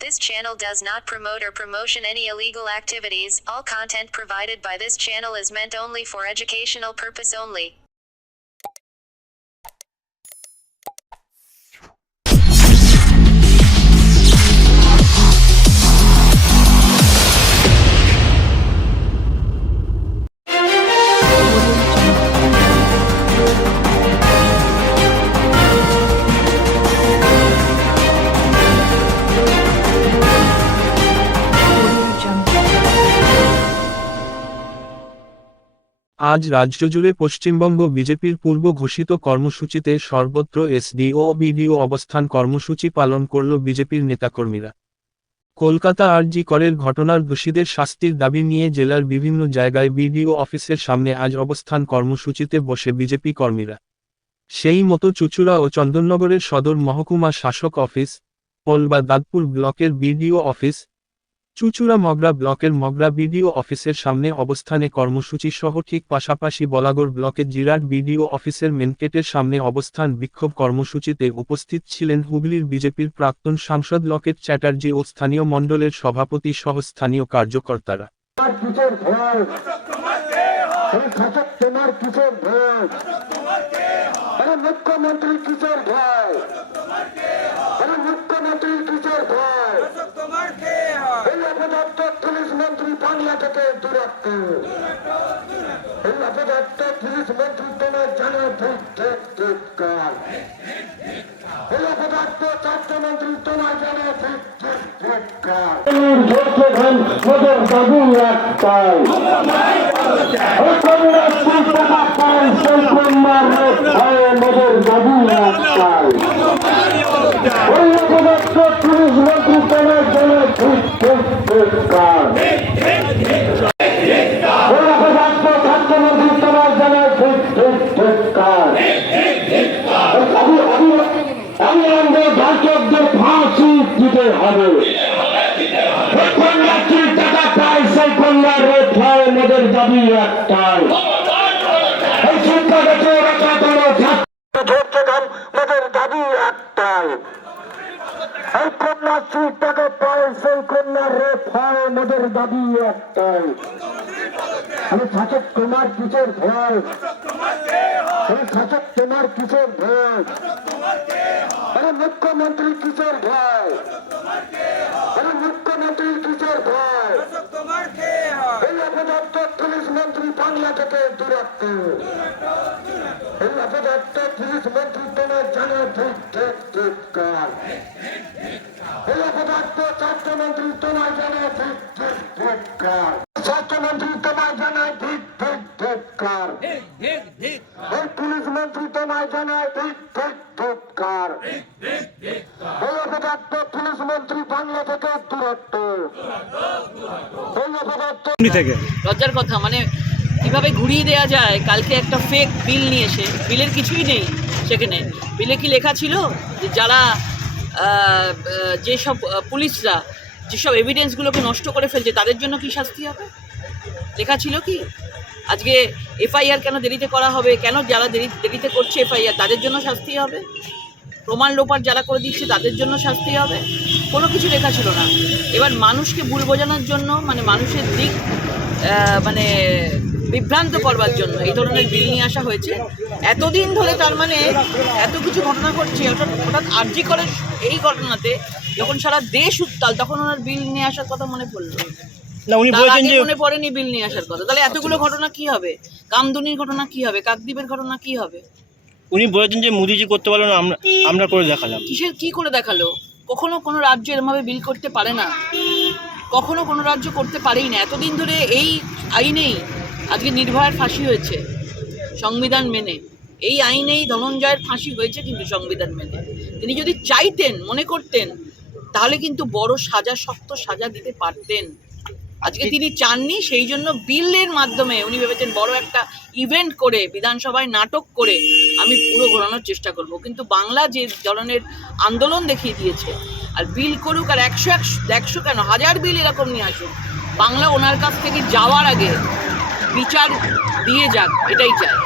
This channel does not promote or promotion any illegal activities. All content provided by this channel is meant only for educational purpose only. আজ রাজ্যজুড়ে পশ্চিমবঙ্গ বিজেপির পূর্ব ঘোষিত কর্মসূচিতে সর্বত্র SD ও BDO অবস্থান কর্মসূচি পালন করল বিজেপির নেতাকর্মীরা। কলকাতা আর.জি. করের ঘটনার দোষীদের শাস্তির দাবি নিয়ে জেলার বিভিন্ন জায়গায় বিডিও অফিসের সামনে আজ অবস্থান কর্মসূচিতে বসে বিজেপি কর্মীরা। সেই মতো চুঁচুড়া ও চন্দননগরের সদর মহকুমা শাসক অফিস, পোল বা দাঁতপুর ব্লকের বিডিও অফিস, চুঁচুড়া মগরা ব্লকের মগরা বিডিও অফিসের সামনে অবস্থানে কর্মসূচি সহ ঠিক পাশাপাশি বলাগড় ব্লকের জিরাট বিডিও অফিসের মেনগেটের সামনে অবস্থান বিক্ষোভ কর্মসূচিতে উপস্থিত ছিলেন হুগলির বিজেপির প্রাক্তন সাংসদ লকেট চ্যাটার্জি ও স্থানীয় মণ্ডলের সভাপতি সহ স্থানীয় কার্যকর্তারা। মুখ্যমন্ত্রী কিশোর ভাই, মুখ্যমন্ত্রী কিশোর ভাই, এই অপদার্থ পুলিশ মন্ত্রী বাংলা থেকে দূরত্ব, এই অপদার্থ পুলিশ মন্ত্রী তোমার জানা ধিক্কার, এই অপদার্থ স্বাস্থ্যমন্ত্রী তোমার জানা ধিক্কার। ফাঁসি দিতে হবে, কন্যাশ্রী টাকা পায় সেই কন্যার রেট হয় মোদের দাবি একটাই, এই শিক্ষাগত মোদের দাবি একটাই, এই কন্যাশ্রীর টাকা পায় সেই কন্যার রেট হয় মোদের দাবি একটাই। আমি শাসক তোমার কিশোর ভয়, আমি শাসক তোমার কিশোর ভয়, আমি মুখ্যমন্ত্রী কিশোর ভয়, আমি মুখ্যমন্ত্রী কিশোর ভয়, এই অপদার্থ পুলিশ মন্ত্রী বাংলা থেকে দূরত্ব, এই অপদার্থ পুলিশ মন্ত্রী তোমার জানা ধিক্কার, এই অপদার্থ স্বাস্থ্যমন্ত্রী তোমার জানা ধিক্কার, স্বাস্থ্যমন্ত্রী তোমার জানা ধিক্কার, এই পুলিশ মন্ত্রী তোমার জানা ধিক্কার, এই অপদার্থ পুলিশ মন্ত্রী বাংলা থেকে দূরত্ব, এই অপদার্থ থেকে লজ্জার কথা। মানে কিভাবে ঘুরিয়ে দেওয়া যায়? কালকে একটা ফেক বিল নিয়ে এসে, বিলের কিছুই নেই সেখানে। বিলে কি লেখা ছিল যে যারা যেসব পুলিশরা যেসব এভিডেন্সগুলোকে নষ্ট করে ফেলছে তাদের জন্য কি শাস্তি হবে? লেখা ছিল কি? আজকে এফআইআর কেন দেরিতে করা হবে, কেন যারা দেরিতে করছে এফআইআর তাদের জন্য শাস্তি হবে, প্রমাণ লোপাট যারা করে দিচ্ছে তাদের জন্য শাস্তি হবে, কোনো কিছু লেখা ছিল না। এবার মানুষকে ভুল বোঝানোর জন্য, মানে মানুষের দিক মানে বিভ্রান্ত করবার জন্য এই ধরনের বিল নিয়ে আসা হয়েছে। এতদিন ধরে তার মানে এত কিছু ঘটনা ঘটছে, হঠাৎ আর.জি. করের এই ঘটনাতে যখন সারা দেশ উত্তাল, তখন ওনার বিল নিয়ে আসার কথা মনে পড়লো না? উনি বলেছেন যে মনে পড়েনি বিল নিয়ে আসার কথা। তাহলে এতগুলো ঘটনা কি হবে? কামদুনির ঘটনা কি হবে? কাকদ্বীপের ঘটনা কি হবে? উনি বলেছেন যে মোদিজি করতে পারলো না, আমরা করে দেখালাম। কিসের কি করে দেখালো? কখনো কোনো রাজ্য এরমভাবে বিল করতে পারে না, কখনো কোনো রাজ্য করতে পারেই না। এতদিন ধরে এই আইনেই আজকে নির্ভয়ার ফাঁসি হয়েছে সংবিধান মেনে, এই আইনেই ধনঞ্জয়ের ফাঁসি হয়েছে কিন্তু সংবিধান মেনে। তিনি যদি চাইতেন, মনে করতেন, তাহলে কিন্তু বড় সাজা, শক্ত সাজা দিতে পারতেন। আজকে তিনি চাননি, সেই জন্য বিলের মাধ্যমে উনি ভেবেছেন বড় একটা ইভেন্ট করে, বিধানসভায় নাটক করে আমি পুরো ঘোরানোর চেষ্টা করব। কিন্তু বাংলা যে ধরনের আন্দোলন দেখিয়ে দিয়েছে, আর বিল করুক, আর 100 কেন 1000 বিল এরকম নিয়ে আসুক, বাংলা ওনার কাছ থেকে যাওয়ার আগে বিচার দিয়ে যাক, এটাই চায়।